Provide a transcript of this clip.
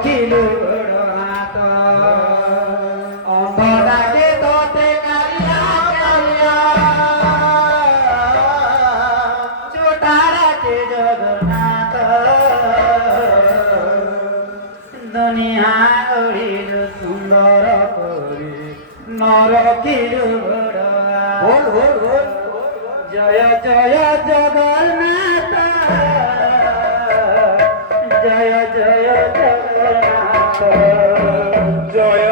নরকিলু বড় হাত অন্ধটাকে তোতে কালিয়া কালিয়া ছোটারাকে জগন্নাথ দুনিয়া গড়িল সুন্দর করে নরকিলু বড় বল বল বল জয় জয় জগন্নাথ জয় জয় জগন্নাথ জয়